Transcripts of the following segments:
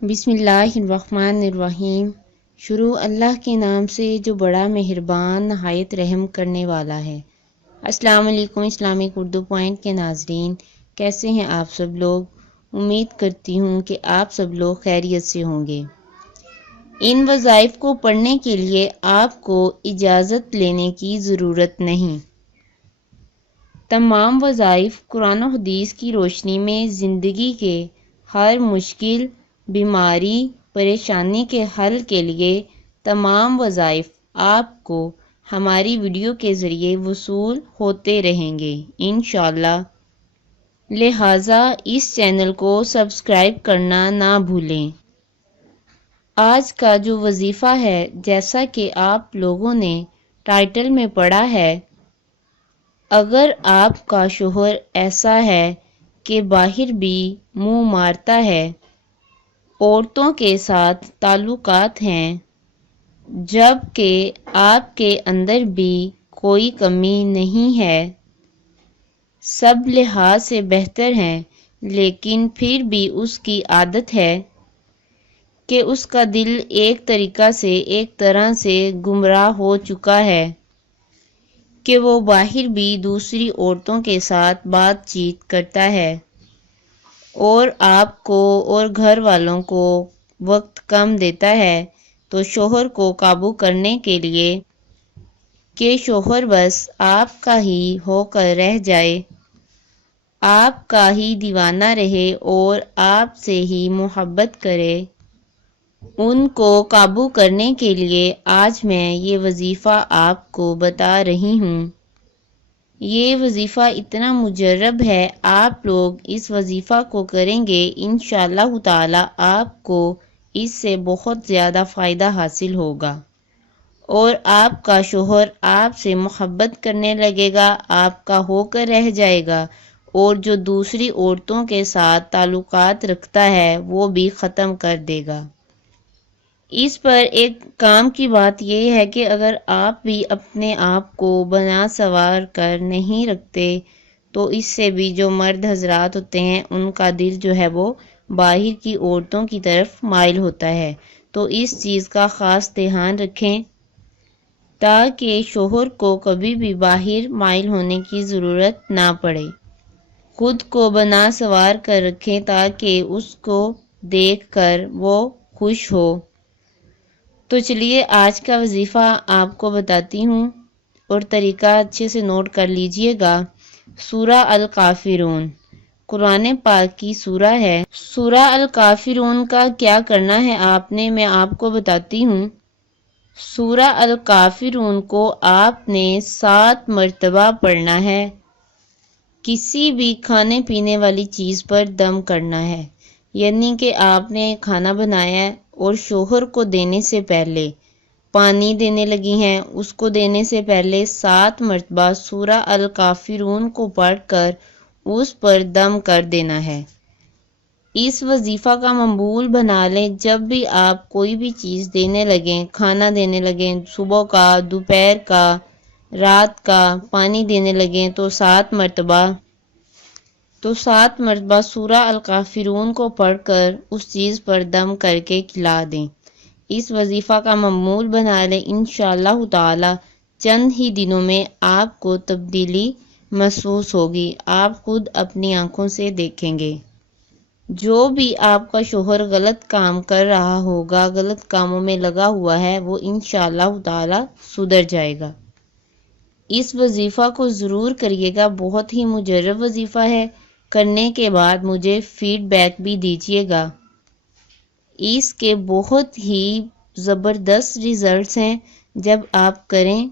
بسم اللہ الرحمن الرحیم۔ شروع اللہ کے نام سے جو بڑا مہربان نہایت رحم کرنے والا ہے۔ السلام علیکم اسلامک اردو پوائنٹ کے ناظرین، کیسے ہیں آپ سب لوگ؟ امید کرتی ہوں کہ آپ سب لوگ خیریت سے ہوں گے۔ ان وظائف کو پڑھنے کے لیے آپ کو اجازت لینے کی ضرورت نہیں۔ تمام وظائف قرآن و حدیث کی روشنی میں زندگی کے ہر مشکل، بیماری، پریشانی کے حل کے لیے تمام وظائف آپ کو ہماری ویڈیو کے ذریعے وصول ہوتے رہیں گے انشاءاللہ۔ لہٰذا اس چینل کو سبسکرائب کرنا نہ بھولیں۔ آج کا جو وظیفہ ہے، جیسا کہ آپ لوگوں نے ٹائٹل میں پڑھا ہے، اگر آپ کا شوہر ایسا ہے کہ باہر بھی منہ مارتا ہے، عورتوں کے ساتھ تعلقات ہیں، جب کہ آپ کے اندر بھی کوئی کمی نہیں ہے، سب لحاظ سے بہتر ہیں، لیکن پھر بھی اس کی عادت ہے کہ اس کا دل ایک طرح سے گمراہ ہو چکا ہے کہ وہ باہر بھی دوسری عورتوں کے ساتھ بات چیت کرتا ہے اور آپ کو اور گھر والوں کو وقت کم دیتا ہے، تو شوہر کو قابو کرنے کے لیے کہ شوہر بس آپ کا ہی ہو کر رہ جائے، آپ کا ہی دیوانہ رہے اور آپ سے ہی محبت کرے، ان کو قابو کرنے کے لیے آج میں یہ وظیفہ آپ کو بتا رہی ہوں۔ یہ وظیفہ اتنا مجرب ہے، آپ لوگ اس وظیفہ کو کریں گے انشاءاللہ تعالی آپ کو اس سے بہت زیادہ فائدہ حاصل ہوگا اور آپ کا شوہر آپ سے محبت کرنے لگے گا، آپ کا ہو کر رہ جائے گا، اور جو دوسری عورتوں کے ساتھ تعلقات رکھتا ہے وہ بھی ختم کر دے گا۔ اس پر ایک کام کی بات یہ ہے کہ اگر آپ بھی اپنے آپ کو بنا سنوار کر نہیں رکھتے تو اس سے بھی جو مرد حضرات ہوتے ہیں ان کا دل جو ہے وہ باہر کی عورتوں کی طرف مائل ہوتا ہے، تو اس چیز کا خاص دھیان رکھیں تاکہ شوہر کو کبھی بھی باہر مائل ہونے کی ضرورت نہ پڑے۔ خود کو بنا سنوار کر رکھیں تاکہ اس کو دیکھ کر وہ خوش ہو۔ تو چلیے آج کا وظیفہ آپ کو بتاتی ہوں اور طریقہ اچھے سے نوٹ کر لیجئے گا۔ سورہ الکافرون قرآن پاک کی سورہ ہے۔ سورہ الکافرون کا کیا کرنا ہے آپ نے، میں آپ کو بتاتی ہوں۔ سورہ الکافرون کو آپ نے 7 مرتبہ پڑھنا ہے۔ کسی بھی کھانے پینے والی چیز پر دم کرنا ہے، یعنی کہ آپ نے کھانا بنایا ہے اور شوہر کو دینے سے پہلے پانی دینے لگی ہیں، اس کو دینے سے پہلے 7 مرتبہ سورہ الکافرون کو پڑھ کر اس پر دم کر دینا ہے۔ اس وظیفہ کا منبول بنا لیں، جب بھی آپ کوئی بھی چیز دینے لگیں، کھانا دینے لگیں، صبح کا، دوپہر کا، رات کا پانی دینے لگیں تو 7 مرتبہ سورہ الکافرون کو پڑھ کر اس چیز پر دم کر کے کھلا دیں۔ اس وظیفہ کا معمول بنا لیں، انشاءاللہ تعالی چند ہی دنوں میں آپ کو تبدیلی محسوس ہوگی، آپ خود اپنی آنکھوں سے دیکھیں گے۔ جو بھی آپ کا شوہر غلط کام کر رہا ہوگا، غلط کاموں میں لگا ہوا ہے، وہ انشاءاللہ تعالی سدھر جائے گا۔ اس وظیفہ کو ضرور کریے گا، بہت ہی مجرب وظیفہ ہے، کرنے کے بعد مجھے فیڈ بیک بھی دیجیے گا۔ اس کے بہت ہی زبردست ریزلٹس ہیں، جب آپ کریں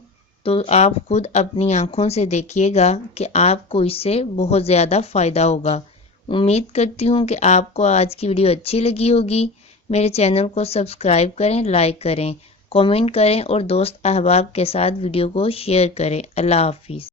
تو آپ خود اپنی آنکھوں سے دیکھیے گا کہ آپ کو اس سے بہت زیادہ فائدہ ہوگا۔ امید کرتی ہوں کہ آپ کو آج کی ویڈیو اچھی لگی ہوگی۔ میرے چینل کو سبسکرائب کریں، لائک کریں، کامنٹ کریں اور دوست احباب کے ساتھ ویڈیو کو شیئر کریں۔ اللہ حافظ۔